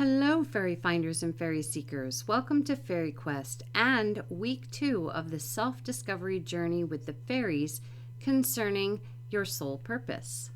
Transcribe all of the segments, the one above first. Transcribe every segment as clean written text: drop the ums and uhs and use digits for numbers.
Hello, fairy finders and fairy seekers. Welcome to FaerieQuest and week 2 of the self-discovery journey with the fairies concerning your soul purpose.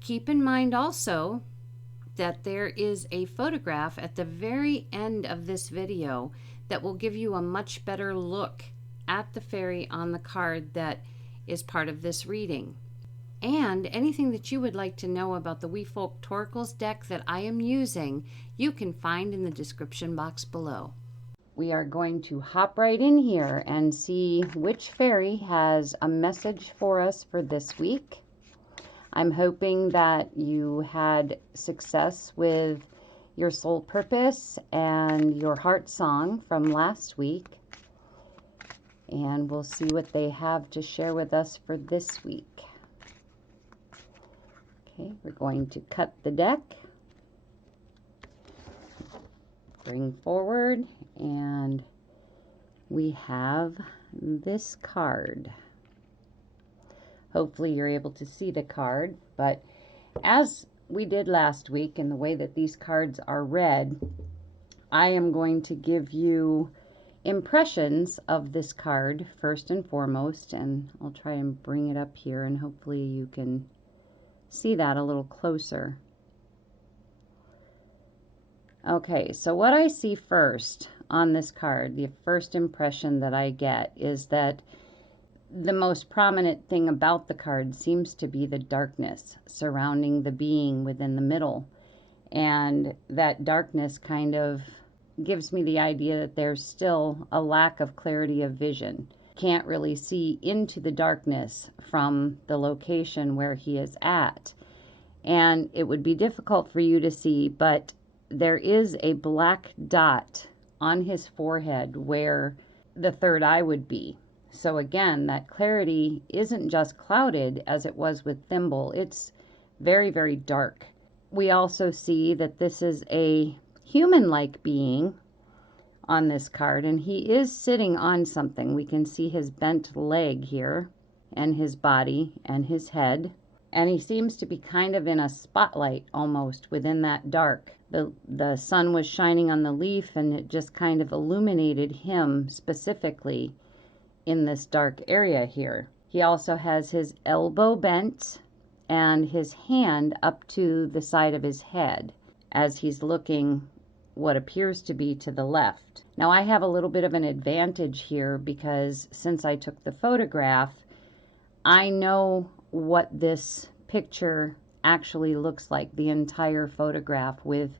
Keep in mind also that there is a photograph at the very end of this video that will give you a much better look at the fairy on the card that is part of this reading. And anything that you would like to know about the Wee Folk Toracles deck that I am using, you can find in the description box below. We are going to hop right in here and see which fairy has a message for us for this week. I'm hoping that you had success with your soul purpose and your heart song from last week. And we'll see what they have to share with us for this week. Okay, we're going to cut the deck, bring forward, and we have this card. Hopefully you're able to see the card, but as we did last week in the way that these cards are read, I am going to give you impressions of this card first and foremost, and I'll try and bring it up here and hopefully you can see that a little closer. Okay, so what I see first on this card, the first impression that I get is that the most prominent thing about the card seems to be the darkness surrounding the being within the middle. And that darkness kind of gives me the idea that there's still a lack of clarity of vision. Can't really see into the darkness from the location where he is at. And it would be difficult for you to see, but there is a black dot on his forehead where the third eye would be. So again, that clarity isn't just clouded as it was with Thimble. It's very, very dark. We also see that this is a human-like being on this card, and he is sitting on something. We can see his bent leg here, and his body, and his head. And he seems to be kind of in a spotlight almost within that dark. The sun was shining on the leaf, and it just kind of illuminated him specifically in this dark area here. He also has his elbow bent and his hand up to the side of his head as he's looking what appears to be to the left. Now I have a little bit of an advantage here because since I took the photograph, I know what this picture actually looks like, the entire photograph with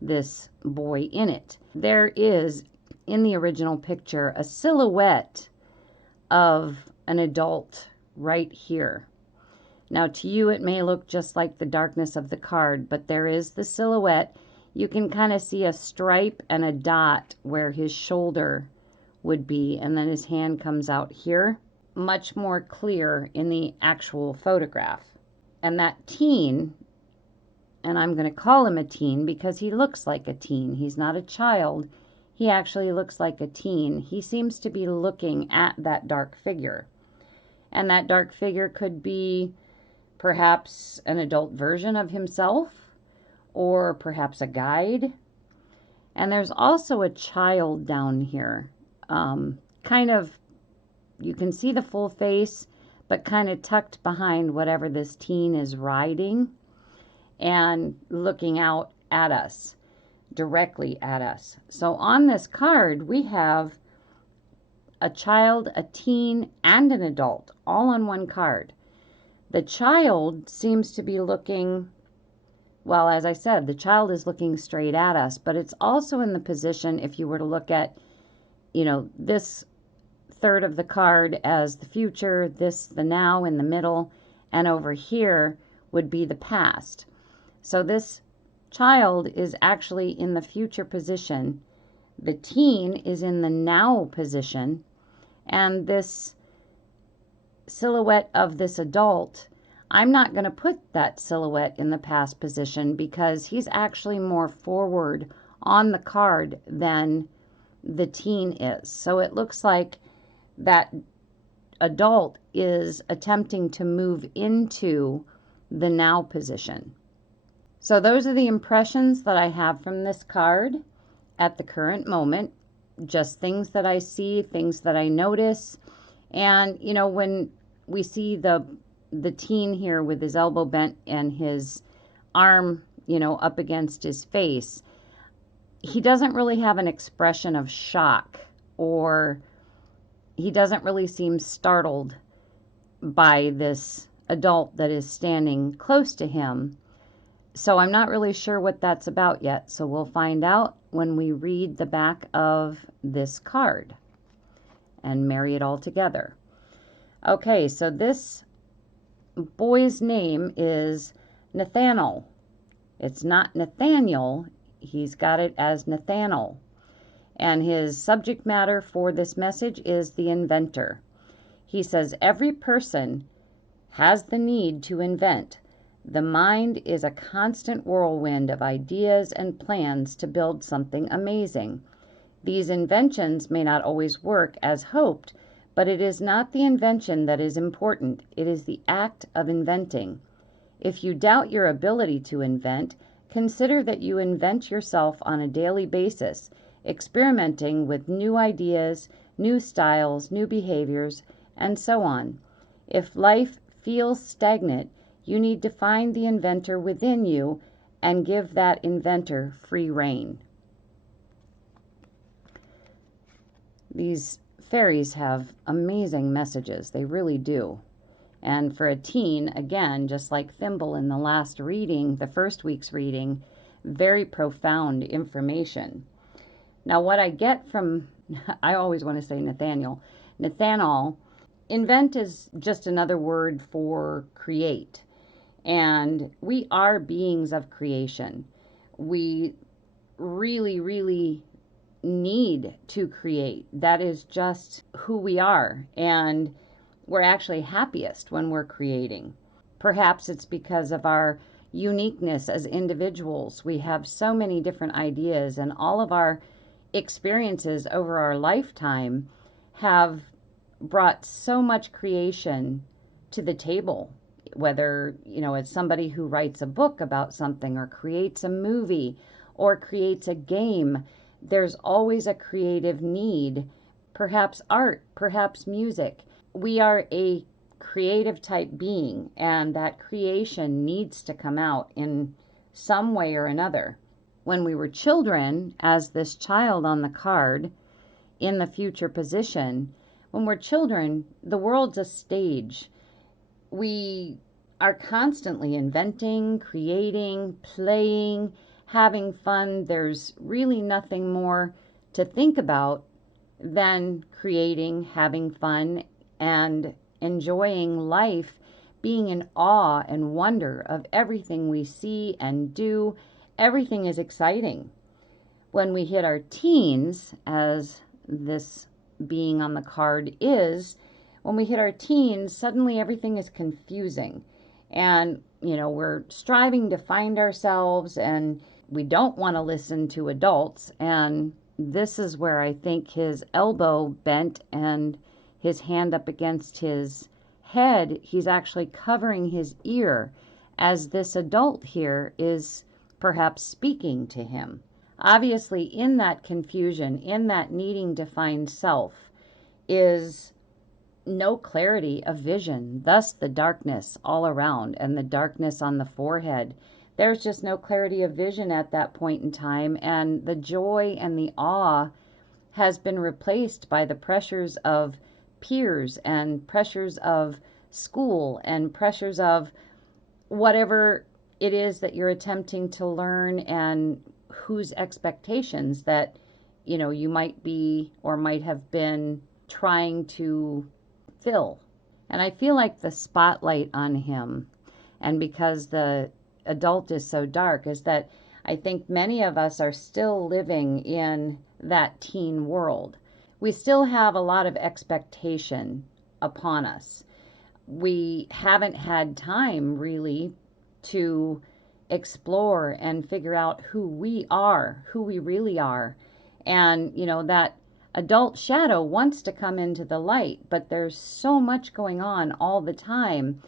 this boy in it. There is, in the original picture, a silhouette of an adult right here. Now to you it may look just like the darkness of the card, but there is the silhouette. You can kind of see a stripe and a dot where his shoulder would be, and then his hand comes out here. Much more clear in the actual photograph. And that teen, and I'm going to call him a teen because he looks like a teen. He's not a child. He actually looks like a teen. He seems to be looking at that dark figure. And that dark figure could be perhaps an adult version of himself, or perhaps a guide. And there's also a child down here. Kind of, you can see the full face, but kind of tucked behind whatever this teen is riding and looking out at us, directly at us. So on this card, we have a child, a teen, and an adult, all on one card. The child seems to be looking, well, as I said, the child is looking straight at us, but it's also in the position, if you were to look at, this third of the card as the future, this the now in the middle, and over here would be the past. So this child is actually in the future position. The teen is in the now position, and this silhouette of this adult, I'm not going to put that silhouette in the past position because he's actually more forward on the card than the teen is. So it looks like that adult is attempting to move into the now position. So those are the impressions that I have from this card at the current moment. Just things that I see, things that I notice. And, when we see the teen here with his elbow bent and his arm, up against his face, he doesn't really have an expression of shock, or he doesn't really seem startled by this adult that is standing close to him. So I'm not really sure what that's about yet. So we'll find out when we read the back of this card and marry it all together. Okay, so this boy's name is Nathanal. It's not Nathaniel. He's got it as Nathanal. And his subject matter for this message is the inventor. He says, every person has the need to invent. The mind is a constant whirlwind of ideas and plans to build something amazing. These inventions may not always work as hoped, but it is not the invention that is important. It is the act of inventing. If you doubt your ability to invent, consider that you invent yourself on a daily basis, experimenting with new ideas, new styles, new behaviors, and so on. If life feels stagnant, you need to find the inventor within you and give that inventor free rein. These fairies have amazing messages. They really do. And for a teen, again, just like Thimble in the last reading, the first week's reading, very profound information. Now, what I get from, I always want to say Nathanal, invent is just another word for create. And we are beings of creation. We really, really need to create. That is just who we are. And we're actually happiest when we're creating. Perhaps it's because of our uniqueness as individuals. We have so many different ideas, and all of our experiences over our lifetime have brought so much creation to the table. Whether, it's somebody who writes a book about something, or creates a movie, or creates a game, there's always a creative need. Perhaps art, perhaps music. We are a creative type being, and that creation needs to come out in some way or another. When we were children, as this child on the card in the future position, when we're children, the world's a stage. We are constantly inventing, creating, playing, having fun. There's really nothing more to think about than creating, having fun, and enjoying life, being in awe and wonder of everything we see and do. Everything is exciting. When we hit our teens, as this being on the card is, when we hit our teens, suddenly everything is confusing. And, we're striving to find ourselves, and we don't want to listen to adults. And this is where I think his elbow bent and his hand up against his head, he's actually covering his ear as this adult here is perhaps speaking to him. Obviously, in that confusion, in that needing to find self, is no clarity of vision, thus the darkness all around and the darkness on the forehead. There's just no clarity of vision at that point in time, and the joy and the awe has been replaced by the pressures of peers and pressures of school and pressures of whatever it is that you're attempting to learn, and whose expectations that you might be or might have been trying to fill. And I feel like the spotlight on him, and because the adult is so dark, is that I think many of us are still living in that teen world. We still have a lot of expectation upon us. We haven't had time really to explore and figure out who we are, who we really are. And, that adult shadow wants to come into the light, but there's so much going on all the time.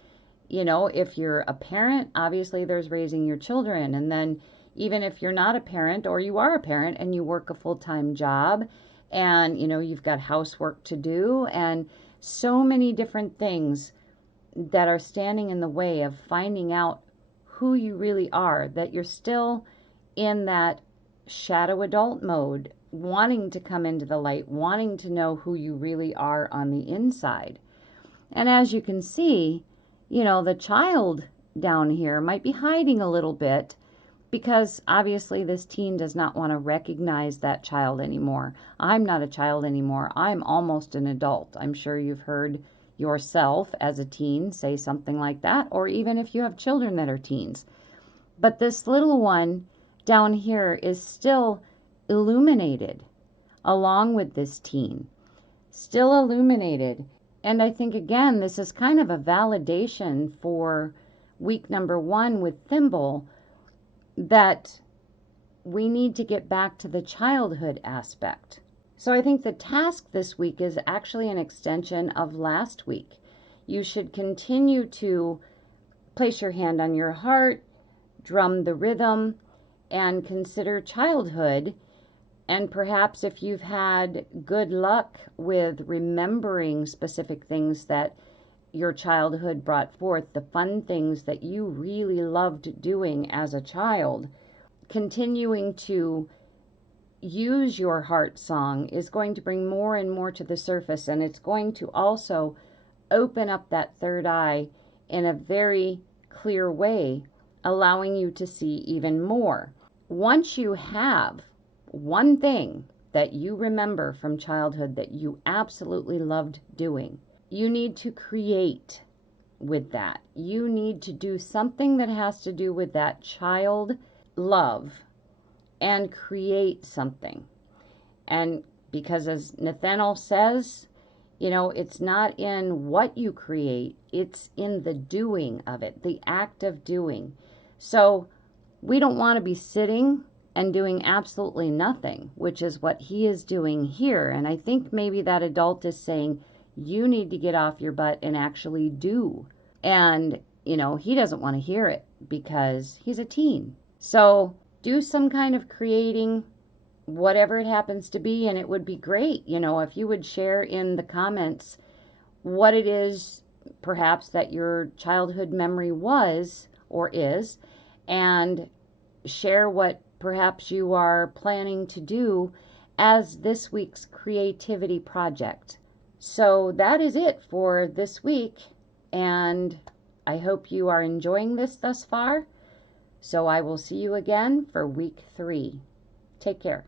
You know, if you're a parent, obviously there's raising your children. And then even if you're not a parent, or you are a parent and you work a full-time job, and you know, you've got housework to do and so many different things that are standing in the way of finding out who you really are, that you're still in that shadow adult mode, wanting to come into the light, wanting to know who you really are on the inside. And as you can see, you know, the child down here might be hiding a little bit, because obviously this teen does not want to recognize that child anymore. I'm not a child anymore. I'm almost an adult. I'm sure you've heard yourself as a teen say something like that, or even if you have children that are teens. But this little one down here is still illuminated along with this teen, still illuminated. And I think, again, this is kind of a validation for week number 1 with Thimble, that we need to get back to the childhood aspect. So I think the task this week is actually an extension of last week. You should continue to place your hand on your heart, drum the rhythm, and consider childhood. And perhaps if you've had good luck with remembering specific things that your childhood brought forth, the fun things that you really loved doing as a child, continuing to use your heart song is going to bring more and more to the surface, and it's going to also open up that third eye in a very clear way, allowing you to see even more. Once you have one thing that you remember from childhood that you absolutely loved doing, you need to create with that. You need to do something that has to do with that child love and create something. And because, as Nathanal says, you know, it's not in what you create, it's in the doing of it, the act of doing. So we don't want to be sitting and doing absolutely nothing, which is what he is doing here. And I think maybe that adult is saying, you need to get off your butt and actually do. And, you know, he doesn't want to hear it because he's a teen. So do some kind of creating, whatever it happens to be. And it would be great, you know, if you would share in the comments what it is perhaps that your childhood memory was or is, and share what perhaps you are planning to do as this week's creativity project. So that is it for this week, and I hope you are enjoying this thus far. So I will see you again for week 3. Take care.